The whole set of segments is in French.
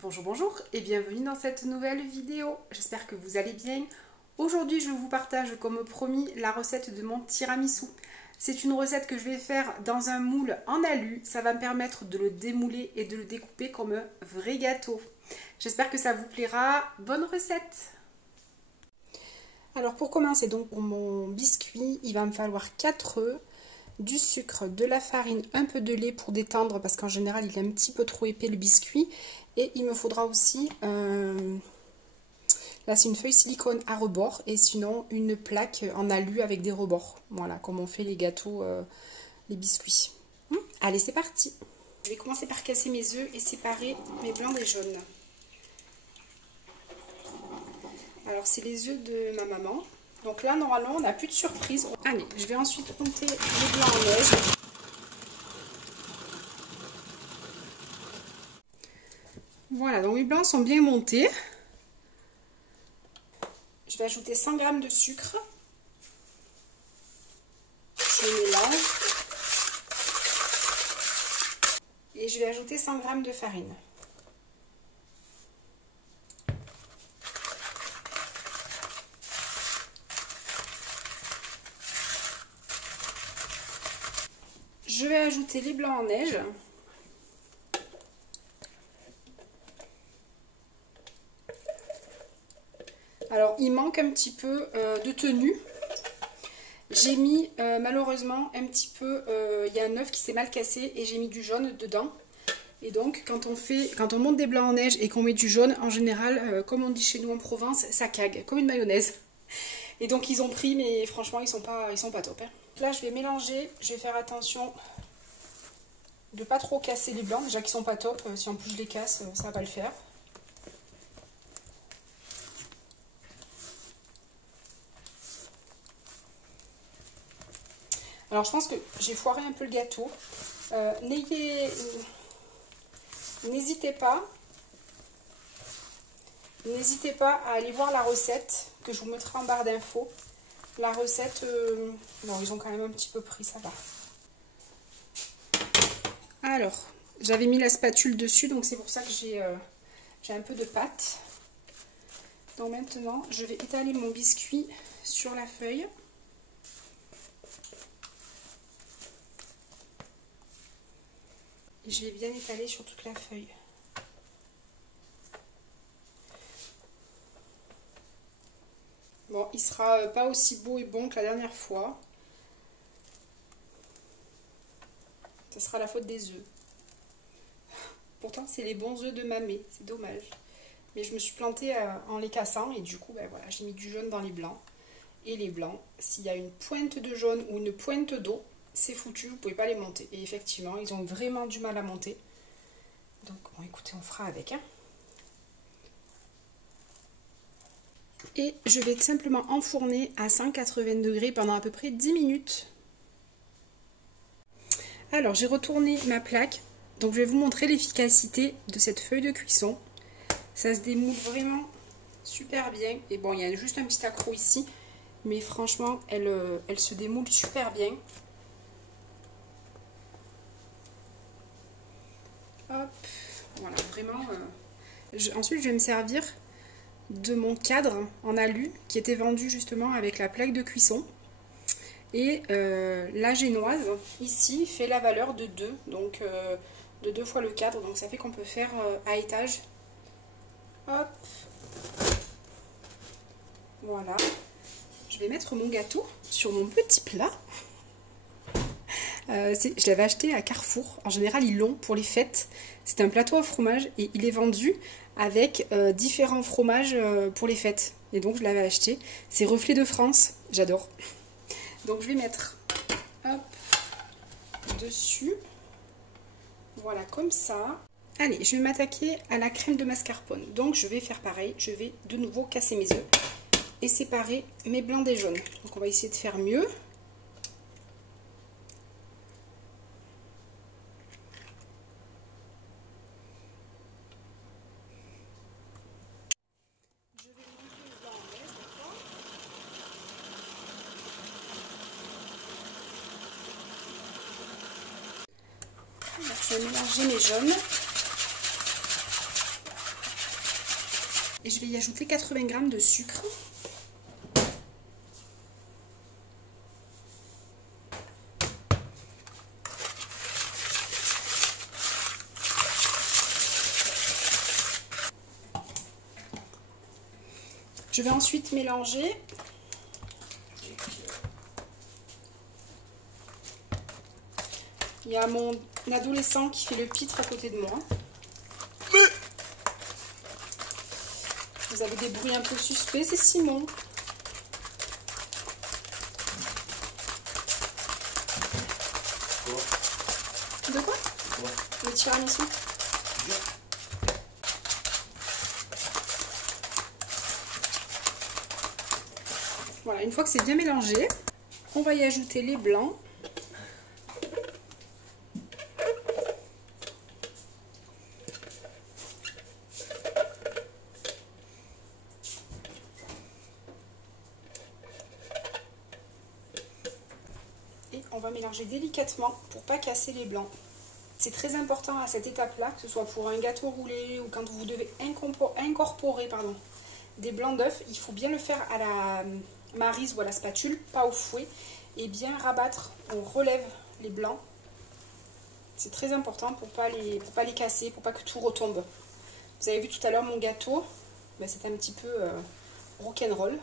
Bonjour, bonjour et bienvenue dans cette nouvelle vidéo. J'espère que vous allez bien. Aujourd'hui, je vous partage, comme promis, la recette de mon tiramisu. C'est une recette que je vais faire dans un moule en alu. Ça va me permettre de le démouler et de le découper comme un vrai gâteau. J'espère que ça vous plaira. Bonne recette! Alors pour commencer, donc pour mon biscuit, il va me falloir 4 œufs, du sucre, de la farine, un peu de lait pour détendre parce qu'en général il est un petit peu trop épais le biscuit. Et il me faudra aussi, là c'est une feuille silicone à rebord et sinon une plaque en alu avec des rebords. Voilà, comme on fait les gâteaux, les biscuits. Allez, c'est parti! Je vais commencer par casser mes œufs et séparer mes blancs des jaunes. Alors c'est les œufs de ma maman. Donc là normalement on n'a plus de surprise. Allez, je vais ensuite monter les blancs en neige. Voilà, donc mes blancs sont bien montés. Je vais ajouter 100 g de sucre. Je mélange. Et je vais ajouter 100 g de farine. Je vais ajouter les blancs en neige. Alors, il manque un petit peu de tenue. J'ai mis malheureusement un petit peu, il y a un œuf qui s'est mal cassé et j'ai mis du jaune dedans. Et donc, quand on monte des blancs en neige et qu'on met du jaune, en général, comme on dit chez nous en Provence, ça cague, comme une mayonnaise. Et donc, ils ont pris, mais franchement, ils sont pas top. Hein. Là, je vais mélanger, je vais faire attention de pas trop casser les blancs, déjà qu'ils sont pas top. Si en plus je les casse, ça va pas le faire. Alors je pense que j'ai foiré un peu le gâteau. N'hésitez pas à aller voir la recette que je vous mettrai en barre d'infos. La recette, non, ils ont quand même un petit peu pris, ça va. Alors, j'avais mis la spatule dessus, donc c'est pour ça que j'ai un peu de pâte. Donc maintenant, je vais étaler mon biscuit sur la feuille. Et je vais bien étaler sur toute la feuille. Bon, il sera pas aussi beau et bon que la dernière fois. Ça sera la faute des œufs. Pourtant, c'est les bons œufs de mamé. C'est dommage. Mais je me suis plantée en les cassant. Et du coup, ben voilà, j'ai mis du jaune dans les blancs. Et les blancs, s'il y a une pointe de jaune ou une pointe d'eau, c'est foutu. Vous ne pouvez pas les monter. Et effectivement, ils ont vraiment du mal à monter. Donc, bon, écoutez, on fera avec. Hein. Et je vais simplement enfourner à 180 degrés pendant à peu près 10 minutes. Alors, j'ai retourné ma plaque. Donc, je vais vous montrer l'efficacité de cette feuille de cuisson. Ça se démoule vraiment super bien. Et bon, il y a juste un petit accroc ici. Mais franchement, elle se démoule super bien. Hop, voilà, vraiment. Ensuite, je vais me servir de mon cadre en alu qui était vendu justement avec la plaque de cuisson. Et la génoise, ici, fait la valeur de 2, donc de 2 fois le cadre. Donc ça fait qu'on peut faire à étage. Hop. Voilà. Je vais mettre mon gâteau sur mon petit plat. Je l'avais acheté à Carrefour. En général, ils l'ont pour les fêtes. C'est un plateau au fromage et il est vendu avec différents fromages pour les fêtes. Et donc, je l'avais acheté. C'est Reflet de France. J'adore. Donc, je vais mettre hop, dessus. Voilà, comme ça. Allez, je vais m'attaquer à la crème de mascarpone. Donc, je vais faire pareil. Je vais de nouveau casser mes œufs et séparer mes blancs des jaunes. Donc, on va essayer de faire mieux. Je vais mélanger mes jaunes. Et je vais y ajouter 80 g de sucre. Je vais ensuite mélanger. Il y a mon adolescent qui fait le pitre à côté de moi. Vous avez des bruits un peu suspects, c'est Simon. De quoi? Le tiramisu. Voilà, une fois que c'est bien mélangé, on va y ajouter les blancs. Et on va mélanger délicatement pour pas casser les blancs. C'est très important à cette étape-là, que ce soit pour un gâteau roulé ou quand vous devez incorporer des blancs d'œufs, il faut bien le faire à la maryse ou à la spatule, pas au fouet, et bien rabattre. On relève les blancs. C'est très important pour pas les casser, pour pas que tout retombe. Vous avez vu tout à l'heure mon gâteau, ben, c'était un petit peu rock'n'roll.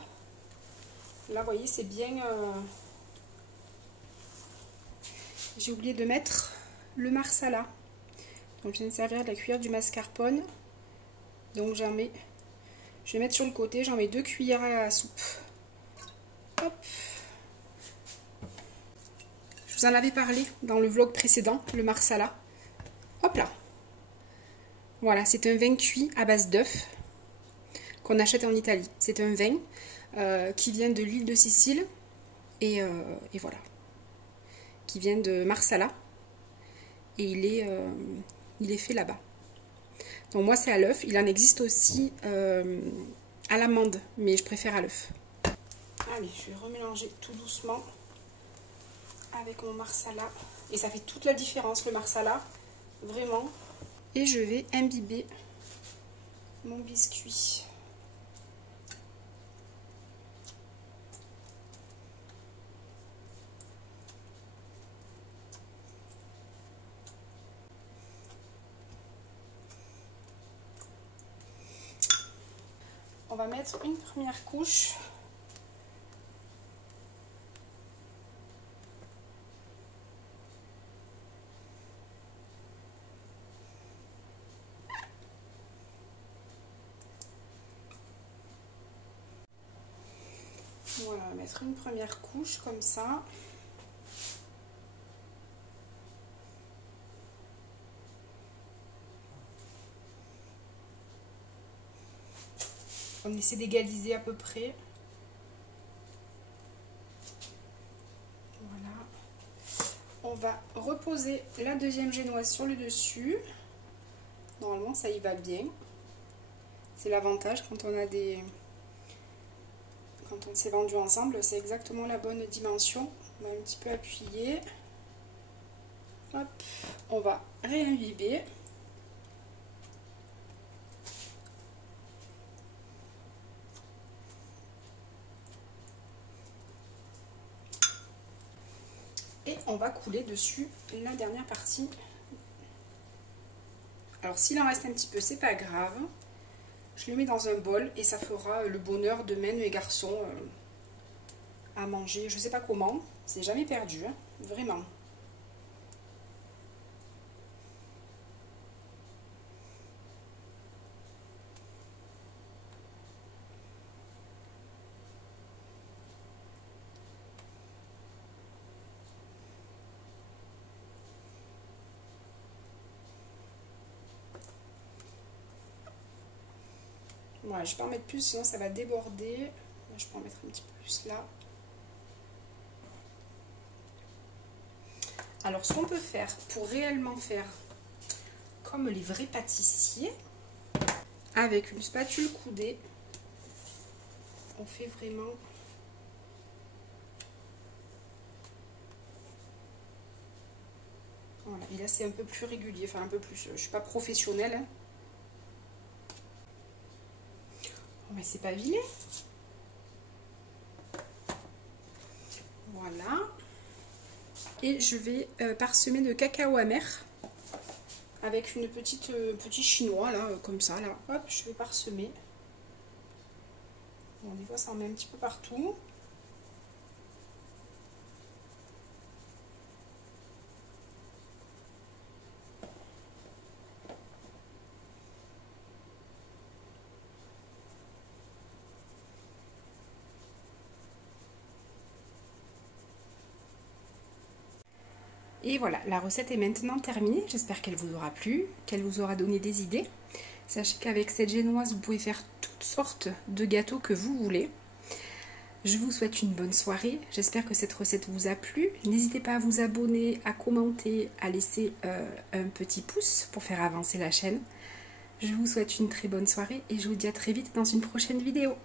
Là, vous voyez, c'est bien... J'ai oublié de mettre le marsala. Donc je viens de servir de la cuillère du mascarpone. Donc j'en mets... Je vais mettre sur le côté, j'en mets 2 cuillères à soupe. Hop. Je vous en avais parlé dans le vlog précédent, le marsala. Hop là. Voilà, c'est un vin cuit à base d'œufs qu'on achète en Italie. C'est un vin qui vient de l'île de Sicile et voilà. Qui vient de Marsala et il est fait là-bas. Donc moi c'est à l'œuf, il en existe aussi à l'amande, mais je préfère à l'œuf. Allez, je vais remélanger tout doucement avec mon marsala et ça fait toute la différence le marsala, vraiment. Et je vais imbiber mon biscuit. On va mettre une première couche. Voilà, on va mettre une première couche comme ça. On essaie d'égaliser à peu près. Voilà. On va reposer la deuxième génoise sur le dessus. Normalement, ça y va bien. C'est l'avantage quand on a des... Quand on s'est vendu ensemble, c'est exactement la bonne dimension. On va un petit peu appuyer. Hop. On va réimbiber. Et on va couler dessus la dernière partie. Alors s'il en reste un petit peu, c'est pas grave. Je le mets dans un bol et ça fera le bonheur demain mes garçons à manger. Je sais pas comment, c'est jamais perdu, hein, vraiment. Voilà, je ne vais pas en mettre plus, sinon ça va déborder. Je peux en mettre un petit peu plus là. Alors, ce qu'on peut faire pour réellement faire comme les vrais pâtissiers, avec une spatule coudée, on fait vraiment... Voilà, et là c'est un peu plus régulier, enfin un peu plus... Je ne suis pas professionnelle, hein. mais c'est pas vilain. Voilà. Et je vais parsemer de cacao amer avec une petit chinois là, comme ça là. Hop, je vais parsemer. Bon, des fois ça en met un petit peu partout. Et voilà, la recette est maintenant terminée. J'espère qu'elle vous aura plu, qu'elle vous aura donné des idées. Sachez qu'avec cette génoise, vous pouvez faire toutes sortes de gâteaux que vous voulez. Je vous souhaite une bonne soirée. J'espère que cette recette vous a plu. N'hésitez pas à vous abonner, à commenter, à laisser un petit pouce pour faire avancer la chaîne. Je vous souhaite une très bonne soirée et je vous dis à très vite dans une prochaine vidéo.